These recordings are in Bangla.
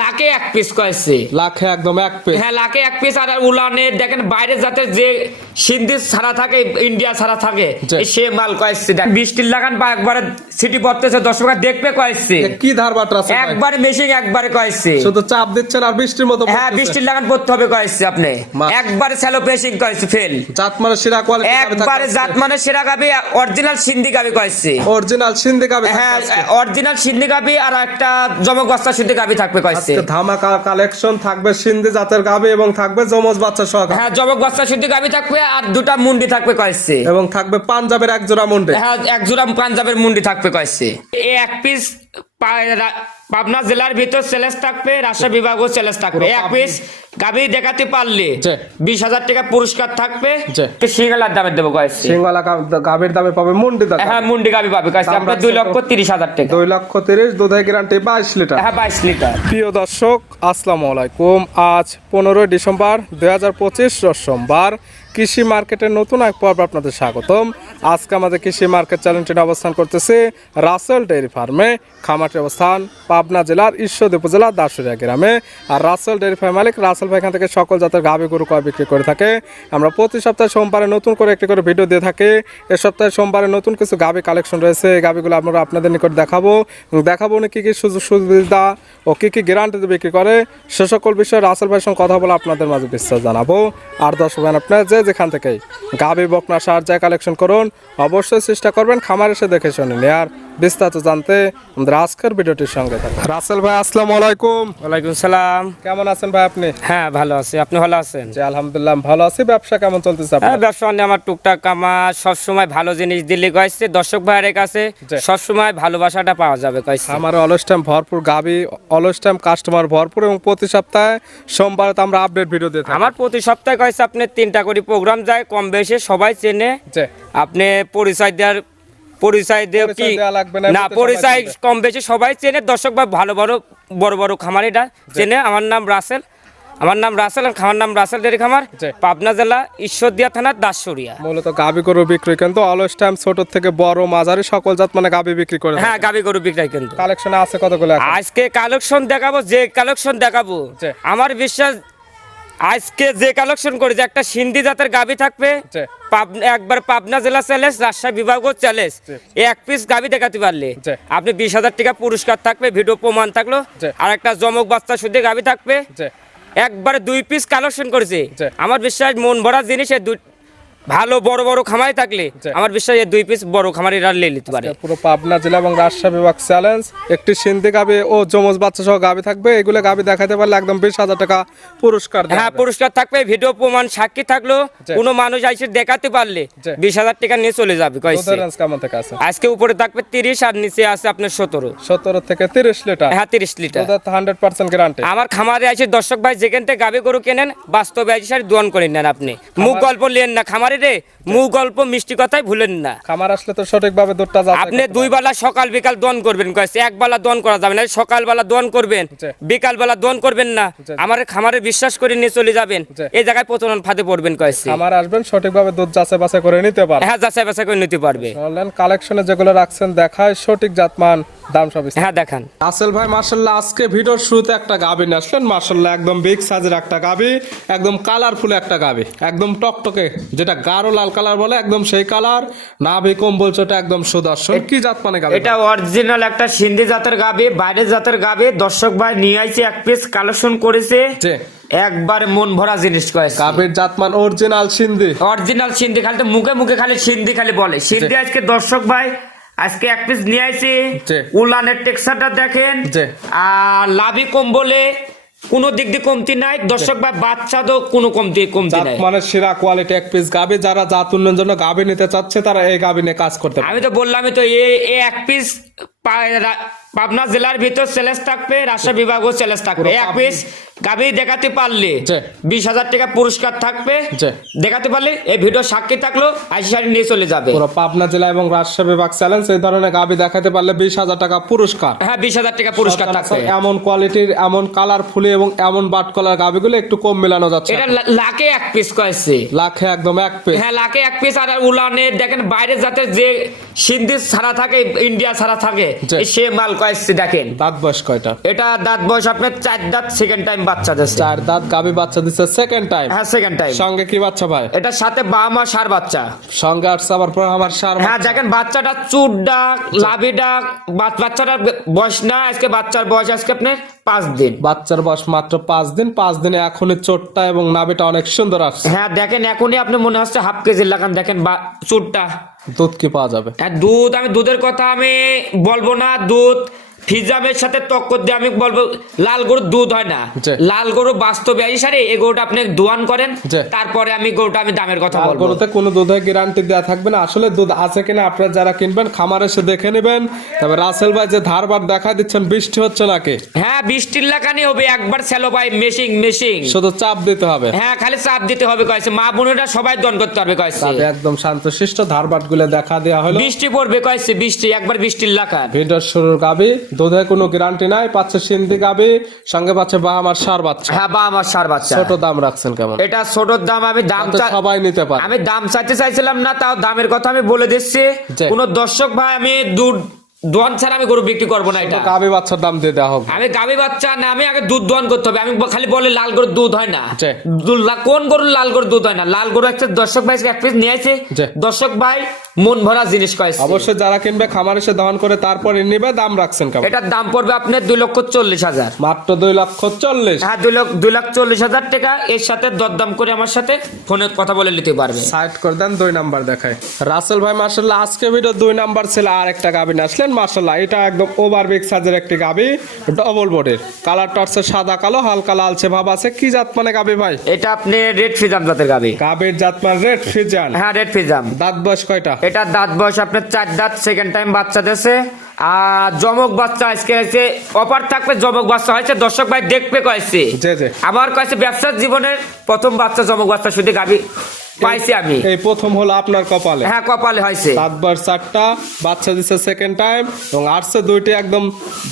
লাখে এক পিস কয়েছে। লাখে একদম এক পিস। হ্যাঁ লাখে এক পিস। আর উলানে দেখেন বাইরে যাতে যে সিন্ধি ছাড়া থাকে, ইন্ডিয়া ছাড়া থাকে, সে মাল কয়েছে। বৃষ্টির লাগান বা একবারে সিটি পড়তেছে, দর্শকরা দেখবে কয়েছে। কি ধার বাট আছে? একবারে মেশিং একবারে কয়েছে। শুধু চাপ দিচ্ছেন আর বৃষ্টির মতো। হ্যাঁ বৃষ্টির লাগান পড়তে হবে কয়েছে আপনি। একবারে স্যালো পেশিং কয়েছে ফেল। জাতমানের সেরা কোয়ালিটি একবারে জাতমানের সেরা গাবি, অরিজিনাল সিন্ধি গাবি কয়েছে। অরিজিনাল সিন্ধি গাবি। হ্যাঁ অরিজিনাল সিন্ধি গাবি আর একটা জমক বাচ্চা সিন্ধি গাবি থাকবে কয়েছে। ধামাকা কালেকশন থাকবে সিন্ধি জাতের গাবি এবং থাকবে জমজ বাচ্চা সহ। হ্যাঁ জমক বাচ্চা সিন্ধি গাবি থাকবে আর দুটা মুন্ডি থাকবে কয়েছে। এবং থাকবে পাঞ্জাবের এক জোড়া মুন্ডি। হ্যাঁ এক জোড়া পাঞ্জাবের মুন্ডি থাকবে কয়েছে। এই এক পিস পাবনা জেলার ভিতর চ্যালেঞ্জ থাকবে, রাজশাহী বিভাগও চ্যালেঞ্জ থাকবে। এক পিস গাবি দেখাতে পারলে 20,000 টাকা পুরস্কার থাকবে। সিঙ্গালার দামে দেবো কয়েছে। সিঙ্গালা গাবির দামে পাবে মুন্ডি দাম। হ্যাঁ মুন্ডি গাবি পাবে কয়েছে আপনার 2,30,000 টাকা। 2,30,000 দুধের গ্যারান্টি 22 লিটার। হ্যাঁ 22 লিটার। প্রিয় দর্শক আসসালামু আলাইকুম। আজ 15 ডিসেম্বর 2025 রোজ সোমবার। কৃষি মার্কেটের নতুন এক পর্ব আপনাদের স্বাগতম। আজকে আমাদের কৃষি মার্কেট চ্যানেলটি অবস্থান করতেছে রাসেল ডেইরি ফার্মে। খামারটির অবস্থান পাবনা জেলার ঈশ্বরদী উপজেলার দাসুরিয়া গ্রামে। আর রাসেল ডেইরি ফার্ম মালিক রাসেল ভাই এখান থেকে সকল জাতের গাভী গরু ক্রয় বিক্রি করে থাকে। আমরা প্রতি সপ্তাহে সোমবারে নতুন করে একটি করে ভিডিও দিয়ে থাকি। এ সপ্তাহে সোমবারে নতুন কিছু গাভী কালেকশন রয়েছে। এই গাভীগুলো আমরা আপনাদের নিকট দেখাবো না কী কী সুযোগ সুবিধা ও কী কী গ্যারান্টিতে বিক্রি করে, সে সকল বিষয়ে রাসেল ভাইয়ের সঙ্গে কথা বলে আপনাদের মাঝে বিশ্বাস জানাবো। আর দর্শক ভাই আপনার যেখান থেকেই গাভী বকনা সার যায় কালেকশন করুন, অবশ্যই চেষ্টা করবেন খামার এসে দেখে শুনে নেয়ার। বিস্তারিত জানতে আমাদের আজকের ভিডিওটির সঙ্গে থাকুন। রাসেল ভাই আসসালামু আলাইকুম। ওয়ালাইকুম সালাম। কেমন আছেন ভাই আপনি? হ্যাঁ ভালো আছি, আপনি ভালো আছেন? জি আলহামদুলিল্লাহ ভালো আছি। ব্যবসা কেমন চলতেছে আপনার? হ্যাঁ ব্যবসা মানে আমার টুকটাক আমার সবসময় ভালো জিনিস দিল্লি কয়েছে। দর্শক ভাইয়ের কাছে সবসময় ভালোবাসাটা পাওয়া যাবে কয়েছে। আমার অলস টাইম ভরপুর গাভী, অলস টাইম কাস্টমার ভরপুর এবং প্রতি সপ্তাহে সোমবার তো আমরা আপডেট ভিডিও দিয়ে থাকি। আমার প্রতি সপ্তাহে কয়েছে আপনি 3টা করে প্রোগ্রাম যায়, কম বেশি সবাই চেনে। আপনি পরিচয় দিয়ে কি না, পরিচয় কম বেশি সবাই চেনে। দর্শক ভাই ভালো বড় বড় খামারিটা চেনে। আমার নাম রাসেল আর খামার নাম রাসেল ডেইরি খামার, পাবনা জেলা ঈশ্বরদী থানা দাসুরিয়া। মূলত গাভী গরু বিক্রি কিন্তু অলস টাইম ছোট থেকে বড় মাঝারি সকল জাত মানে গাভী বিক্রি করে। হ্যাঁ গাভী গরু বিক্রি কিন্তু। কালেকশন আছে কতগুলো? আজকে কালেকশন দেখাবো আমার বিশ্বাস। আজকে যে কালেকশন করেছে একটা সিন্ধি জাতের গাভী থাকবে, একবার পাবনা জেলা চ্যালেঞ্জ, রাজশাহী বিভাগও চ্যালেঞ্জ। এক পিস গাভী দেখাতে পারলে আপনি 20,000 টাকা পুরস্কার থাকবে, ভিডিও প্রমাণ থাকলো। আর একটা জমক বাচ্চা শুদ্ধ গাভী থাকবে। একবারে 2 পিস কালেকশন করেছে। আমার বিশ্বাস মন ভরা জিনিস। ভালো বড় বড় খামারি থাকলে আমার বিশ্বাস 2 পিস বড় খামারিরা নিতে পারে। পুরো পাবনা জেলা এবং রাজশাহী বিভাগ চ্যালেঞ্জ। একটি সিন্ধি গাভী ও জমজ বাচ্চা সহ গাভী থাকবে। এগুলো গাভী দেখাতে পারলে একদম 20,000 টাকা পুরস্কার। হ্যাঁ পুরস্কার থাকবে, ভিডিও প্রমাণ সাক্ষী থাকলো। কোনো মানুষ এসে দেখাতে পারলে 20,000 টাকা নিয়ে চলে যাবে। কেমন থেকে আছে? আজকে উপরে থাকবে 30 আর নিচে আছে আপনার 17 থেকে 30 লিটার। হ্যাঁ 30 লিটার 100% গ্যারান্টি। আমার খামারে এসে দর্শক ভাই যেখান থেকে গাভী গরু কেনেন বাস্তবে এসে দোয়ান করে নেন। আপনি মুখ গল্প লেন না খামারে রে, মুখ গল্প মিষ্টি কথাই ভুলেন না। খামার আসলে তো সঠিকভাবে দুধটা আপনি 2 বেলা সকাল বিকাল দোয়ান করবেন কয়েছে। এক বেলা দোয়ান করা যাবে না, সকাল বেলা দোয়ান করবেন, বিকাল বেলা দোয়ান করবেন না। আমার খামারে বিশ্বাস করে নিয়ে চলে যাবেন, এই জায়গায় প্রচলন ফাঁদে পড়বেন কয়েছে। খামার আসবেন সঠিকভাবে দুধ যাচাই বাছাই করে নিতে পারবে। হ্যাঁ যাচাই বাছাই করে নিতে পারবে। অনলাইন কালেকশনে যেগুলো রাখছেন দেখায় সঠিক জাতমান দাম সব। হ্যাঁ দেখান। আসল ভাই মাশাআল্লাহ আজকে ভিডিওর শুরুতে একটা গাভী নিয়ে আসলেন। মাশাআল্লাহ একদম বিগ সাইজের একটা গাভী, একদম কালারফুল একটা গাভী, একদম টকটকে যেটা গাঢ় লাল কালার বলে, একদম সেই কালার। নাভি কম্বল চোটা একদম সুদর্শন। কি জাত মানে গাভী? এটা অরিজিনাল একটা সিন্ধি জাতের গাভী, বাইরের জাতের গাভী। দর্শক ভাই নিয়ে আইছে এক পিস কালেকশন করেছে। একবার মন ভরা জিনিস কয়েছে। গাভীর জাতমান অরিজিনাল সিন্ধি, খালি তো মুখে খালি সিন্ধি খালি বলে সিন্ধি। আজকে দর্শক ভাই আজকে এক পিস নিয়ে আইছি। উলানের টেক্সচারটা দেখেন আর লাভি কম্বলে কোনো দিক দিয়ে কমতি নাই। দর্শক ভাই বাচ্চা তো কোনো কমতি নাই, মানে সেরা কোয়ালিটি এক পিস গাভী। যারা জাত উন্নয়নের জন্য গাভী নিতে চাচ্ছে তারা এই গাভী নিয়ে কাজ করতে পারে। আমি তো বললামই তো এই এক পিস পাবনা জেলার ভিতর চ্যালেঞ্জ থাকবে, রাজশাহী বিভাগও চ্যালেঞ্জ থাকবে। এক পিস গাভী দেখাতে পারলে জি। 20,000 টাকা পুরস্কার থাকবে। জি। দেখাতে পারলে এই ভিডিও সাক্ষী থাকলো আইসি শাড়ি নিয়ে চলে যাবে। পুরো পাবনা জেলা এবং রাজশাহী বিভাগ চ্যালেঞ্জ এই ধরনের গাভী দেখাতে পারলে 20,000 টাকা পুরস্কার। হ্যাঁ 20,000 টাকা পুরস্কার থাকবে। এমন কোয়ালিটির, এমন কালারফুলি এবং এমন বাট কলার গাভীগুলো একটু কম মেলানো যাচ্ছে। এটা লাখে এক পিস কয়েছে। লাখে একদম এক পিস। হ্যাঁ লাখে এক পিস। আর উলানে দেখেন বাইরে যাতে যে সিন্ধি ছাড়া থাকে, ইন্ডিয়া ছাড়া থাকে, জি। সে মাল কয়েছে দেখেন। দাঁত বয়স কয়টা? এটা দাঁত বয়স আপনার 4 দাঁত, সেকেন্ড টাইম বাচ্চা দিচ্ছে। 4 দাঁত গাভী বাচ্চা দিচ্ছে সেকেন্ড টাইম। হ্যাঁ সেকেন্ড টাইম। সঙ্গে কি বাচ্চা ভাই? এটার সাথে বাবা সার বাচ্চা সঙ্গে আসছে আবার পর আমার সার। হ্যাঁ দেখেন বাচ্চাটা চুট ডাক, লাভি ডাক। বাচ্চাটার বয়স না, আজকে বাচ্চার বয়স আজকে আপনার 5 দিন। বাচ্চার বয়স মাত্র 5 দিন। 5 দিনে এখনই চোটটা এবং নাভিটা অনেক সুন্দর আসছে। হ্যাঁ দেখেন এখনই আপনি মনে হচ্ছে হাফ কেজি লাগান। দেখেন চুটটা। দুধ কি পাওয়া যাবে? হ্যাঁ দুধের কথা আমি বলবো না। দুধ ফিজামের সাথে টক্কর দিয়ে আমি বলবো, লাল গরুর দুধ হয় না। জি। লাল গরু বাস্তবে এই সারে এই গরুটা আপনি দোয়ান করেন, জি। তারপরে আমি গরুটা আমি দামের কথা লাল বলবো। গরুতে কোনো দুধের গ্যারান্টি দেওয়া থাকবে না। আসলে দুধ আছে কিনা আপনারা যারা কিনবেন খামারে এসে দেখে নেবেন। তবে রাসেল ভাই যে ধারবার দেখা দিচ্ছেন, বৃষ্টি হচ্ছে নাকি? হ্যাঁ বৃষ্টির লাগানি হবে একবার সেলো ভাই। মেশিং শুধু চাপ দিতে হবে। হ্যাঁ খালি চাপ দিতে হবে কয়েছে। মা বোনেরা সবাই দন করতে পারবে কয়েছে। তবে একদম শান্তশিষ্ট ধারবাট গুলো দেখা দেওয়া হলো। বৃষ্টি পড়বে কয়েছে, বৃষ্টি একবার বৃষ্টির লাগান। ভিডিওর শুরুর গাবি দুধের কোনো গ্যারান্টি নাই। পাচ্ছে সিন্ধি গাবি, সঙ্গে পাচ্ছে বাহামার সার বাচ্চা। হ্যাঁ বা আমার সার বাচ্চা। ছোট দাম রাখছেন কেমন? এটা ছোটর দাম আমি যাতে সবাই নিতে পারে। আমি দাম চাইতে চাইছিলাম না, তাও দামের কথা আমি বলে দিচ্ছি। জি। কোন দর্শক ভাই আমি দুধ দোয়ান ছাড়া আমি গরু বিক্রি করবো না। এটা গাবি বাচ্চার দাম দিয়ে দেওয়া হবে। আমি গাভী বাচ্চা না, আমি আগে দুধ দোয়ান করতে হবে। আমি খালি বলে লাল গরুর দুধ হয় না। জি। কোন গরুর লাল গরুর দুধ হয় না? লাল গরু একটা দর্শক ভাই এক পিস নিয়ে আসে। জি। দর্শক ভাই মন ভরা জিনিস কয়েছে। অবশ্যই যারা কিনবে খামার এসে দহন করে তারপরে নিবে। দাম রাখছেন কেমন? এটার দাম পড়বে আপনার 2,40,000। মাত্র 2,40,000। হ্যাঁ 2,40,000 টাকা। এর সাথে দরদাম করে আমার সাথে ফোনে কথা বলে নিতে পারবে। সাইড করে দেন। 2 নাম্বার দেখায় রাসেল ভাই। মার্শাল্লাহ আজকে ভিডিও 2 নাম্বার ছিল। আর একটা গাবি নিয়ে আসলেন। মার্শাল্লাহ এটা একদম ওভার বিগ সাইজের একটি গাবি, ডবল বডির। কালারটা হচ্ছে সাদা কালো, হালকা লালচে ভাব আছে। কি জাত মানে গাবি ভাই? এটা আপনি রেড ফিজাম জাতের গাবি। গাবির জাত মানে রেড ফিজিয়ান। হ্যাঁ রেড ফিজাম। দাঁত বয়স কয়টা? এটা দাঁত বয়স আপনার 4 দাঁত, সেকেন্ড টাইম বাচ্চা দিয়েছে। আর জমক বাচ্চা আজকে হয়েছে। অফার থাকবে জমক বাচ্চা হয়েছে। দর্শক ভাই দেখবে কয়েছে। জি জি। আমার কয়েছে ব্যবসার জীবনের প্রথম বাচ্চা জমক বাচ্চা শুধু গাবি পাইছি আমি। এই প্রথম হলো আপনার কপালে। হ্যাঁ কপালে হয়েছে। দাঁত বয়স 4টা, বাচ্চা দিচ্ছে সেকেন্ড টাইম এবং আসছে 2টি একদম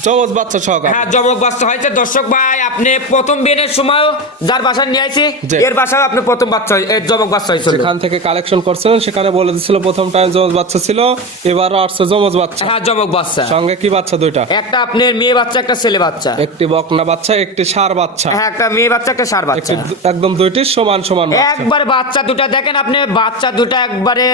জমজ বাচ্চা সহকারে। হ্যাঁ জমক বাচ্চা হয়েছে। দর্শক ভাই আপনি প্রথম বিয়ের সময় যার বাসায় নিয়ে আসি, জি। এর বাসায় আপনি প্রথম বাচ্চা জমক বাচ্চা হয়েছিল। যেখান থেকে কালেকশন করছিলেন সেখানে বলে দিছিল প্রথম টাইম জমজ বাচ্চা ছিল, এবারও আসছে জমজ বাচ্চা। হ্যাঁ জমক বাচ্চা। সঙ্গে কি বাচ্চা? 2টা। একটা আপনার মেয়ে বাচ্চা, একটা ছেলে বাচ্চা। একটি বকনা বাচ্চা, একটি ষাঁড় বাচ্চা। হ্যাঁ একটা মেয়ে বাচ্চা, একটা ষাঁড় বাচ্চা। একদম 2টি সমান সমান বাচ্চা। একবার বাচ্চা দুটা দেখেন আপনি। বাচ্চা দুটা একবারে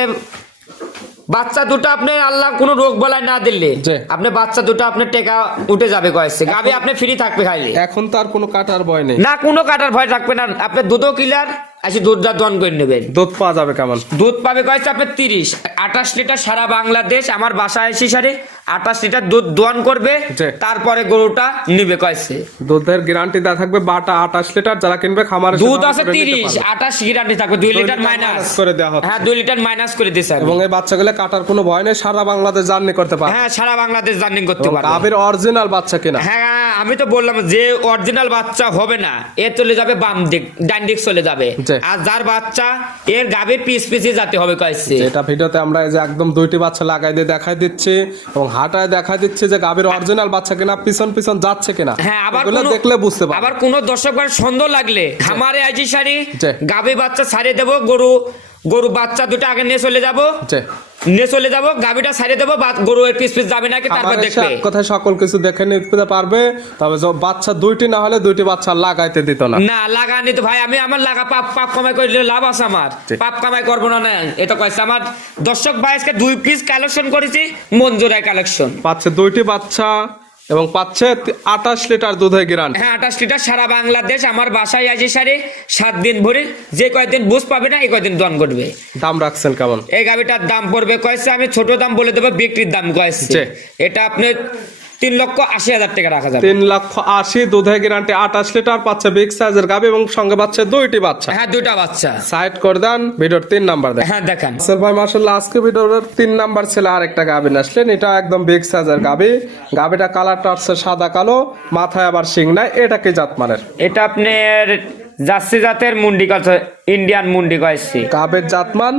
বাচ্চা দুটো আপনি আল্লাহ কোনো রোগ বলায় না দিলে জি। আপনি বাচ্চা দুটো আপনার টেকা উঠে যাবে কয়েছে। গাবি আপনি ফ্রি থাকবে খাইলে। এখন তার কোনো কাটার ভয় নেই। না কোনো কাটার ভয় থাকবে না। আপনি দুধও কিলার আসি দুধটা দন করে নেবেন। দুধ পাওয়া যাবে কেমন? দুধ পাবে কয়েছে আপনি 28 লিটার সারা বাংলাদেশ। আমার বাসায় এসে সারে 28 লিটার দুধ দোয়ান করবে, জি। তারপরে গরুটা নিবে কয়েছে। দুধের গ্যারান্টি দেওয়া থাকবে বাটা 28 লিটার। যারা কিনবে খামারে দুধ আছে 30, 28 গ্যারান্টি থাকবে। 2 লিটার মাইনাস করে দেওয়া হবে। হ্যাঁ 2 লিটার মাইনাস করে দিছে। এবং এই বাচ্চাগুলো কাটার কোনো ভয় নেই, সারা বাংলাদেশ জার্নি করতে পারে। হ্যাঁ সারা বাংলাদেশ জার্নি করতে পারবে। গাভীর অরিজিনাল বাচ্চা কিনা? হ্যাঁ আমি তো বললাম যে অরিজিনাল বাচ্চা হবে না, এ চলে যাবে বাম দিক, ডান দিক চলে যাবে। জি। আর যার বাচ্চা এর গাভীর পিস যাতে হবে কয়েছে। এটা ভিডিওতে আমরা এই যে একদম 2টি বাচ্চা লাগাই দিয়ে দেখাই দিচ্ছি এবং হাঁটায় দেখাই দিচ্ছি যে গাভীর অরিজিনাল বাচ্চা কিনা, পিছন পিছন যাচ্ছে কিনা। হ্যাঁ আবার এগুলো কোনো- দেখলে বুঝতে পারবে। আবার কোন দর্শকবার সন্দেহ লাগলে খামারে আইজি শাড়ি জি। গাভী বাচ্চা ছাড়িয়ে দেবো। গরু বাচ্চা দুটো আগে নিয়ে চলে যাবো। জি। নিয়ে চলে যাবো, গাভীটা ছাড়িয়ে দেবো। গরু এর পিস যাবে নাকি তারপর খামারে এসে দেখবে। এক কথায় সকল কিছু দেখে নিতে পারবে। তবে বাচ্চা 2টি না হলে 2টি বাচ্চা লাগাইতে দিত না। না লাগানি তো ভাই আমি আমার লাগা পাপ কামাই করলে লাভ আছে আমার। ঠিক। পাপ কামাই করবো না। এটা কয়েছে আমার দর্শক ভাই আজকে 2 পিস কালেকশন করেছি। মঞ্জুরায় কালেকশন পাচ্ছে 2টি বাচ্চা এবং পাচ্ছে 28 লিটার দুধের গ্যারান্টি। হ্যাঁ 28 লিটার সারা বাংলাদেশ। আমার বাসায় আজই সারে 7 দিন ভরে যে কয়দিন বুঝ পাবে না এই কয়দিন দন করবে। দাম রাখছেন কেমন? এই গাভিটার দাম পড়বে কয়েছে আমি ছোট দাম বলে দেবো, বিক্রির দাম কয়েছে। জি। এটা আপনি 3,80,000 টাকা রাখা যাবে। 3,80,000, দুধে গ্যারান্টি 28 লিটার, পাচ্ছে বিগ সাইজের গাবি এবং সঙ্গে পাচ্ছে দুইটি বাচ্চা। হ্যাঁ, দুইটা বাচ্চা। সাইড করে দেন, ভিডিওর 3 নাম্বার দেন। হ্যাঁ দেখেন। আসল ভাই মাশাআল্লাহ, আজকে ভিডিওর 3 নাম্বার ছিল আরেকটা গাবি আসলেন, এটা একদম বিগ সাইজের গাবি। গাবিটা কালারটা হচ্ছে সাদা কালো, মাথায় আবার শিং নাই। এটা কি জাত মানের? এটা আপনার জার্সি জাতের মুন্ডি কয়েছে, ইন্ডিয়ান মুন্ডি কয়েছে। গাবির জাতমান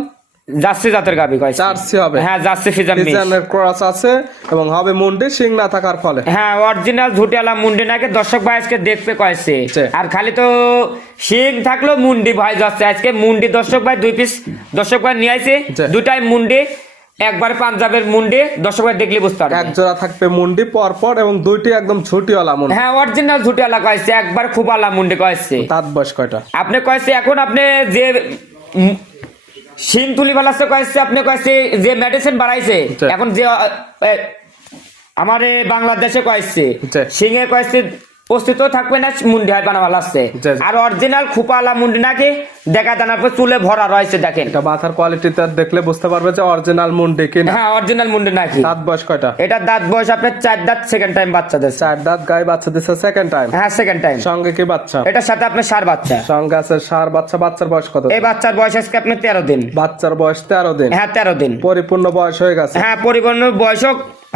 জার্সি জাতের গাবি কয়েছে। জার্সি হবে। হ্যাঁ, জার্সি ফিজান মিক্স। ফিজানের ক্রস আছে এবং হবে মুন্ডি, শিং না থাকার ফলে। হ্যাঁ, অরিজিনাল ঝুটিয়ালা মুন্ডি নাকি দর্শক ভাই আজকে দেখতে কয়েছে। আর খালি তো শিং থাকলো মুন্ডি ভাই যাচ্ছে। আজকে মুন্ডি দর্শক ভাই 2 পিস দর্শক ভাই নিয়ে আইছে, দুটাই মুন্ডি, একবার পাঞ্জাবের মুন্ডি। দর্শক ভাই দেখলে বুঝতে পারবে। এক জোড়া থাকবে মুন্ডি পর পর এবং দুইটি একদম ঝুটিওয়ালা মুন্ডি। হ্যাঁ, অরিজিনাল ঝুটিয়ালা কয়েছে, একবার খুব আলা মুন্ডি কয়েছে। দাঁত বয়স কয়টা? আপনি কয়েছে এখন আপনি যে শিং তুলি ফেলাচ্ছে কয়েছে, আপনি কয়েছে যে মেডিসিন বাড়াইছে এখন যে আমার বাংলাদেশে কয়েছে শিঙে কয়েছে প্রস্তুত থাকবে না, মুন্ডি হয় বানা ভালো আসছে। আর অরিজিনাল খুপালা মুন্ডি নাকি দেখা জানার পর চুলে ভরা রয়েছে। দেখেন এটা মাথার কোয়ালিটিটা দেখলে বুঝতে পারবে যে অরিজিনাল মুন্ডি কিনা। হ্যাঁ, অরিজিনাল মুন্ডি নাকি। দাঁত বয়স কয়টা? এটা দাঁত বয়স আপনার 4 দাঁত, সেকেন্ড টাইম বাচ্চা দিচ্ছে। 4 দাঁত গায়ে বাচ্চা দিচ্ছে সেকেন্ড টাইম। হ্যাঁ, সেকেন্ড টাইম। সঙ্গে কি বাচ্চা? এটার সাথে আপনার ষাঁড় বাচ্চা। সঙ্গে আছে ষাঁড় বাচ্চা। বাচ্চার বয়স কত? এই বাচ্চার বয়স আজকে আপনার 13 দিন। বাচ্চার বয়স 13 দিন। হ্যাঁ, 13 দিন পরিপূর্ণ বয়স হয়ে গেছে। হ্যাঁ, পরিপূর্ণ বয়স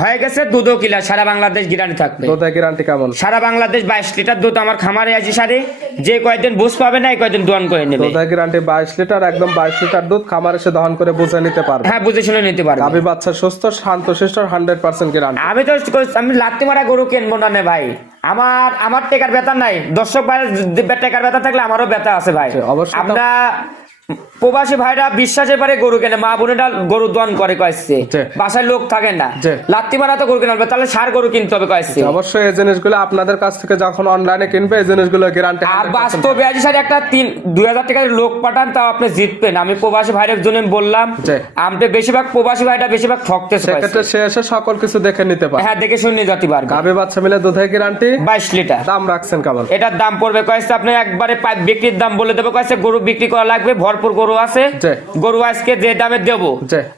হয়ে গেছে। দুধও কিলা সারা বাংলাদেশ গ্যারান্টি থাকবে। দুধের গ্যারান্টি কেমন? সারা বাংলাদেশ 22 লিটার দুধ আমার খামারে আছে সারে। যে কয়দিন বুঝ পাবে না, এই কয়দিন দোয়ান করে নেবে। দুধের গ্যারান্টি 22 লিটার, একদম 22 লিটার দুধ খামারে এসে দহন করে বুঝে নিতে পারবে। হ্যাঁ, বুঝে শুনে নিতে পারবে। গাভী বাচ্চা সুস্থ, শান্তশিষ্ট, 100% গ্যারান্টি। আমি লাত্তি মারা গরু কিনবো না নে ভাই। আমার টেকার ব্যথা নাই। দর্শক ভাই টেকার ব্যথা থাকলে আমারও ব্যথা আছে ভাই। অবশ্যই। আমরা প্রবাসী ভাইরা বিশ্বাসের পারে গরু কেনে, মা বোনেরা গরু দন করে কয়েছে, বাসায় লোক থাকে না, লাত্তি মারা তো গরু কিনতে হবে, তাহলে সার গরু কিনতে হবে কয়েছে। অবশ্যই এই জিনিসগুলো আপনাদের কাছ থেকে যখন অনলাইনে কিনবে এই জিনিসগুলো গ্যারান্টি। আর বাস্তবে আজ সার একটা 2,000 টাকার লোক পাঠান, তাও আপনি জিতবেন। আমি প্রবাসী ভাইদের জন্য বললাম, আপনি বেশিরভাগ প্রবাসী ভাইরা বেশিরভাগ ঠকতেছে। সেক্ষেত্রে সে এসে সকল কিছু দেখে নিতে পারে। হ্যাঁ, দেখে শুনে যেতে পারবে। গাভী বাচ্চা মিলে দুধের গ্যারান্টি 22 লিটার। দাম রাখছেন কেমন? এটার দাম পড়বে কয়েছে আপনি একবারে বিক্রির দাম বলে দেবো কয়েছে। গরু বিক্রি করা লাগবে, ভরপুর গরু আছে। গরু আজকে যে দামে দেবো,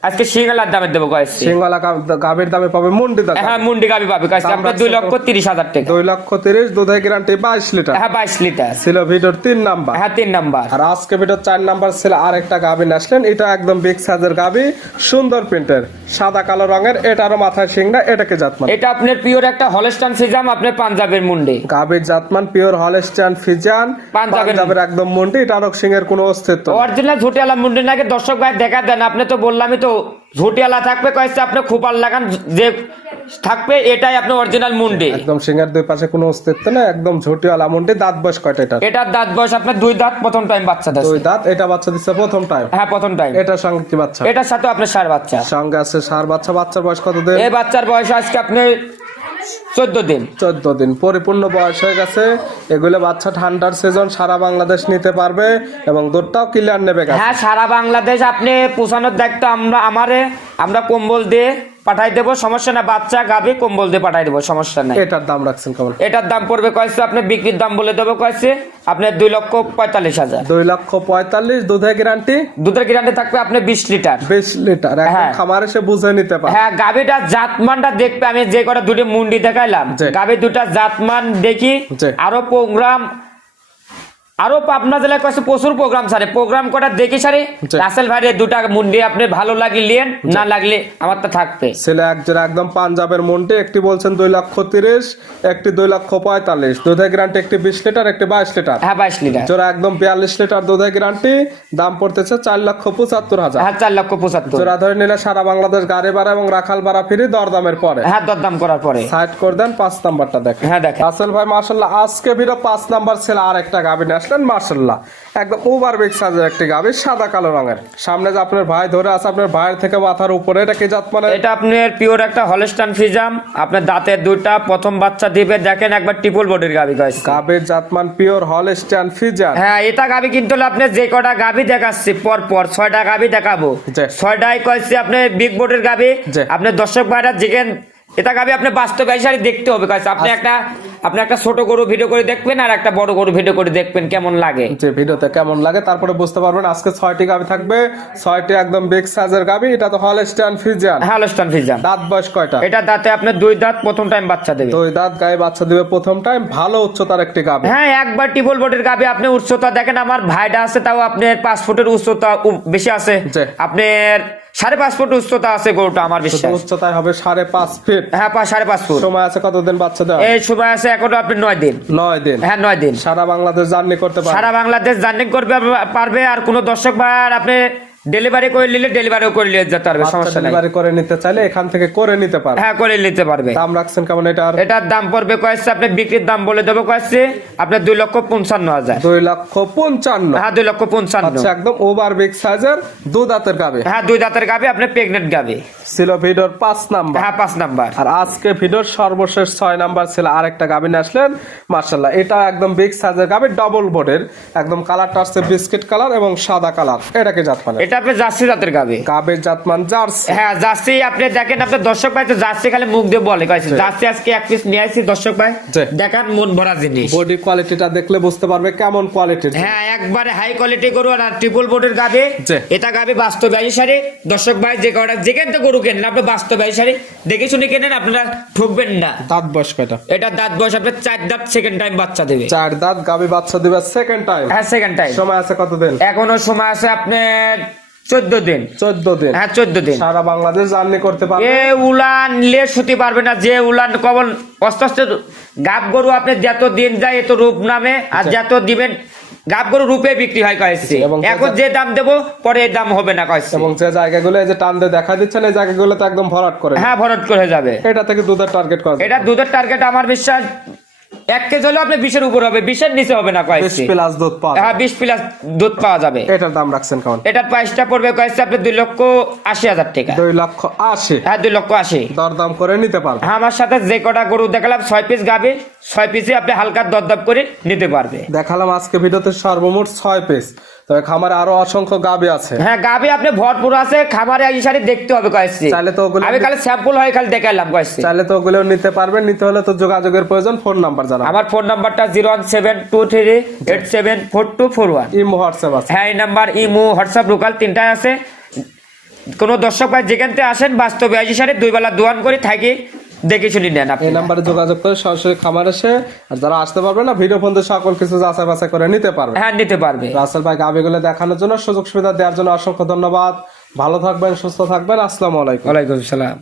আজকে সিঙ্গালার দামে দেবো কয়েছে। সিঙ্গালা গাভীর দামে পাবে মুন্ডি দাম। হ্যাঁ, মুন্ডি গাভী পাবে কয়েছে আপনার 2,30,000 টাকা। 2,30,000 দুধের গ্যারান্টি 22 লিটার। হ্যাঁ, 22 লিটার ছিল ভিডিওর 3 নাম্বার। হ্যাঁ, 3 নাম্বার। আর আজকে ভিডিওর 4 নাম্বার ছিল আরেকটা গাভী আসলেন। এটা একদম বিগ সাইজের গাভী, সুন্দর প্রিন্টের, সাদা কালো রঙের। এটারও মাথায় শিং না। এটা কি জাতমান? এটা আপনার পিওর একটা হলস্টাইন ফিজাম, আপনার পাঞ্জাবের মুন্ডি। গাভীর জাতমান পিওর হলস্টাইন ফিজিয়ান, পাঞ্জাবের একদম মুন্ডি। এটারও শিং এর কোনো অস্তিত্ব। অরিজিনাল ঝুটিয়ালা মুন্ডি নাকি দর্শক ভাই দেখা দেন। আপনি তো বললামই তো ঝুটিয়ালা থাকবে কয়েছে, আপনি খুপাল লাগান যে থাকবে, এটাই আপনার অরিজিনাল মুন্ডি। একদম শিংয়ের দুই পাশে কোনো অস্তিত্ব না, একদম ঝুটিওয়ালা মুন্ডি। দাঁত বয়স কয়টা এটা? এটার দাঁত বয়স আপনার 2 দাঁত, প্রথম টাইম বাচ্চা দেয়। 2 দাঁত। এটা বাচ্চা দিচ্ছে প্রথম টাইম। হ্যাঁ, প্রথম টাইম। এটার সঙ্গে কি বাচ্চা? এটার সাথে আপনার ষাঁড় বাচ্চা। সঙ্গে আছে ষাঁড় বাচ্চা। বাচ্চার বয়স কত দিন? এই বাচ্চার বয়স আজকে আপনি 14 দিন। 14 দিন পরিপূর্ণ বয়স হয়ে গেছে। এগুলো বাচ্চা ঠান্ডার সিজন, সারা বাংলাদেশ নিতে পারবে এবং দুধটাও ক্লিয়ার নেবে। হ্যাঁ, সারা বাংলাদেশ আপনি পৌঁছানোর দায়িত্ব আমরা কম্বল দিয়ে পাঠাই দেবো, সমস্যা না। বাচ্চা গাভী কম্বল দিয়ে পাঠাই দেবো, সমস্যা নাই। এটার দাম রাখছেন কেমন? এটার দাম পড়বে কয়েছে আপনি বিক্রির দাম বলে দেবো কয়েছে আপনার 2,45,000। 2,45,000 দুধের গ্যারান্টি। দুধের গ্যারান্টি থাকবে আপনি 20 লিটার। 20 লিটার একদম খামারে এসে বুঝে নিতে পারে। হ্যাঁ, গাভীটা জাতমানটা দেখবে। আমি যে কটা দুটো মুন্ডি দেখাইলাম, গাভী দুটা জাতমান দেখি। আরো পাবনা জেলায় কাছে প্রচুর প্রোগ্রাম সারে, প্রোগ্রাম কটা দেখি সারে। রাসেল ভাইয়ের দুটা মুন্ডি আপনি ভালো লাগলে নিয়েন, না লাগলে আমার তো থাকবে। ছেলে একজোড়া একদম পাঞ্জাবের মুন্ডি। একটি বলছেন 2,30,000, একটি 2,45,000 দুধের গ্যারান্টি। একটি 20 লিটার, একটি 22 লিটার। হ্যাঁ, 22 লিটার। জোড়া একদম 42 লিটার দুধের গ্যারান্টি। দাম পড়তেছে 4,75,000। হ্যাঁ, 4,75,000। জোড়া ধরে নিলে সারা বাংলাদেশ গাড়ি ভাড়া এবং রাখাল ভাড়া ফ্রি দরদামের পরে। হ্যাঁ, দরদাম করার পরে। সাইড করে দেন। 5 নাম্বারটা দেখেন। হ্যাঁ, দেখেন। রাসেল ভাই মাশাআল্লাহ আজকে ভিডিও 5 নাম্বার ছিল আরেকটা গাভী আসলেন। মাশাআল্লাহ একদম ওভার বিগ সাইজের একটি গাভী, সাদা কালো রঙের। সামনে যে আপনার ভাই ধরে আছে, আপনার ভাইয়ের থেকে মাথার উপরে। এটা কি জাত মানে? এটা আপনার পিওর একটা হলস্টাইন ফিজাম, আপনার দাঁতের দুইটা, প্রথম বাচ্চা দিবে। দেখেন একবার ট্রিপল বডির গাভী গাইছে। গাভীর জাতমান পিওর হলস্টাইন ফিজাম। হ্যাঁ, এটা গাভী কিন্তু আপনি যে কটা গাভী দেখাচ্ছি পর পর 6টা গাভী দেখাবো, 6টাই কইছে আপনি বিগ বডির গাভী। আপনি দর্শক ভাইরা যেখানে এটা গাভী আপনি বাস্তবে এসে দেখতে হবে কইছে। আপনি একটা আপনি একটা ছোট গরু ভিডিও করে দেখবেন আর একটা বড় গরু ভিডিও করে দেখবেন কেমন লাগে। যে ভিডিওতে কেমন লাগে তারপরে বুঝতে পারবেন। আজকে 6টি গাভী থাকবে, 6টি একদম বিগ সাইজের গাভী। এটা তো হলস্টাইন ফ্রিজিয়ান। Holstein Friesian. দাঁত বয়স কয়টা? এটা দাঁতে আপনার 2 দাঁত, প্রথম টাইম বাচ্চা দেবে। 2 দাঁত গায়ে বাচ্চা দিবে প্রথম টাইম। ভালো উচ্চতার একটি গাভী। হ্যাঁ, একবার টিবল বোর্ডের গাভী। আপনি উচ্চতা দেখেন, আমার ভাইটা আছে তাও আপনার 5 ফুটের উচ্চতা বেশি আছে। জি। আপনার 5.5 ফুট উচ্চতা আছে গরুটা আমার বিশ্বাস। উচ্চতায় হবে 5.5 ফিট। হ্যাঁ, 5.5 ফুট। সময় আছে কতদিন বাচ্চা দেওয়া? এই সময় আছে এখনো আপনি 9 দিন। 9 দিন। হ্যাঁ, 9 দিন। সারা বাংলাদেশ জার্নি করতে পারবে। সারা বাংলাদেশ জার্নি করবে পারবে। আর কোন দর্শক ভাই আপনি ডেলিভারি করে নিলে ডেলিভারিও করে নিয়ে যেতে পারবে, সমস্যা নাই। ডেলিভারি করে নিতে চাইলে এখান থেকে করে নিতে পারবে। হ্যাঁ, করে নিতে পারবে। দাম রাখছেন কেমন এটার? এটার দাম পড়বে কয়েছে, আপনি বিক্রির দাম বলে দেবো কয়েছে আপনার 2,55,000। 2,55,000। হ্যাঁ, 2,55,000। আচ্ছা, একদম ওভার বিগ সাইজের 2 দাঁতের গাভী। হ্যাঁ, 2 দাঁতের গাভী, আপনি প্রেগনেন্ট গাভী। ছিল ভিডিওর 5 নাম্বার। হ্যাঁ, 5 নাম্বার। আর আজকে ভিডিওর সর্বশেষ 6 নাম্বার ছিল আরেকটা গাভী নিয়ে আসলেন। মাশাআল্লাহ, এটা একদম বিগ সাইজের গাভী, ডাবল বডির। একদম কালারটা আসছে বিস্কিট কালার এবং সাদা কালার। এটাকে জাতমান? এটা আপনি জার্সি জাতের গাভী। গাভীর জাতমান জার্সি। হ্যাঁ, জার্সি। আপনি দেখেন, আপনার দর্শক ভাই তো জার্সি খালি মুখ দিয়ে বলে কয়েছে জার্সি। আজকে এক পিস নিয়ে আসছি দর্শক ভাই, দেখেন মন ভরা জিনিস। বডি কোয়ালিটিটা দেখলে বুঝতে পারবে কেমন কোয়ালিটির। হ্যাঁ, একবারে হাই কোয়ালিটি গরু। আর ট্রিপল বোর্ডের গাভী। এটা গাভী বাস্তবে সারি দর্শক ভাই, যে কটা যেখান থেকে গরু কেনেন আপনি বাস্তবে সারি দেখে শুনে কেনেন, আপনারা ঠকবেন না। দাঁত বয়স কয়টা? এটা দাঁত বয়স আপনার 4 দাঁত, সেকেন্ড টাইম বাচ্চা দেবে। 4 দাঁত গাভী বাচ্চা দিবে সেকেন্ড টাইম। হ্যাঁ, সেকেন্ড টাইম। সময় আছে কতদিন? এখনো সময় আছে আপনার 14 দিন। 14 দিন। হ্যাঁ, 14 দিন। সারা বাংলাদেশ জার্নি করতে পারবে। এ উলান নিলে শুতে পারবে না। যে উলান কবল আস্তে আস্তে গাব গরু আপনি যত দিন যায় এত রূপ নামে, আর যত দিবেন গাব গরু রূপে বিক্রি হয় কয়েছে। এখন যে দাম দেবো পরে এই দাম হবে না কয়েছে। এবং যে জায়গাগুলো এই যে টান দিয়ে দেখা দিচ্ছেন এই জায়গাগুলো তো একদম ভরাট করে। হ্যাঁ, ভরাট করে যাবে। এটা থেকে দুধের টার্গেট করা। এটা দুধের টার্গেট আমার বিশ্বাস 1 কেজি হলেও আপনি 20-এর উপর হবে, 20-এর নিচে হবে না কয়েছে। 20 প্লাস দুধ পাওয়া। হ্যাঁ, 20 প্লাস দুধ পাওয়া যাবে। এটার দাম রাখছেন কেমন? এটার প্রাইসটা পড়বে কয়েছে আপনি 2,80,000 টাকা। 2,80,000। হ্যাঁ, 2,80,000। দরদাম করে নিতে পারবে। হ্যাঁ, আমার সাথে যে কটা গরু দেখালাম 6 পিস গাবে, 6 পিসে আপনি হালকা দরদাম করে নিতে পারবে। দেখালাম আজকে ভিডিওতে সর্বমোট 6 পিস। তবে খামারে আরো অসংখ্য গাবি আছে। হ্যাঁ, গাবি আপনি ভরপুর আছে। খামারে এই সারি দেখতে হবে কয়েছে। চাইলে তো ওগুলো আমি খালি স্যাম্পল হয় খালি দেখাইলাম কয়েছে। চাইলে তো ওগুলো নিতে পারবেন। নিতে হলে তো যোগাযোগের প্রয়োজন। ফোন নাম্বার জানাবেন। আমার ফোন নাম্বারটা 01723874241। ইমো হোয়াটসঅ্যাপ আছে। হ্যাঁ, এই নাম্বার ইমো হোয়াটসঅ্যাপ লোকাল 3টাই আছে। কোন দর্শক ভাই যেখান থেকে আসেন বাস্তবে এই সারি 2 বেলা দোয়ান করে থাকি দেখে শুনি নেন। আপনি এই নাম্বারে যোগাযোগ করে সরাসরি খামার এসে, আর যারা আসতে পারবে না ভিডিও ফোন দিয়ে সকল কিছু যাচাই বাছাই করে নিতে পারবে। হ্যাঁ, নিতে পারবে। রাসেল ভাই গাবিগুলো দেখানোর জন্য, সুযোগ সুবিধা দেওয়ার জন্য অসংখ্য ধন্যবাদ। ভালো থাকবেন, সুস্থ থাকবেন। আসসালামু আলাইকুম। ওয়ালাইকুম আসসালাম।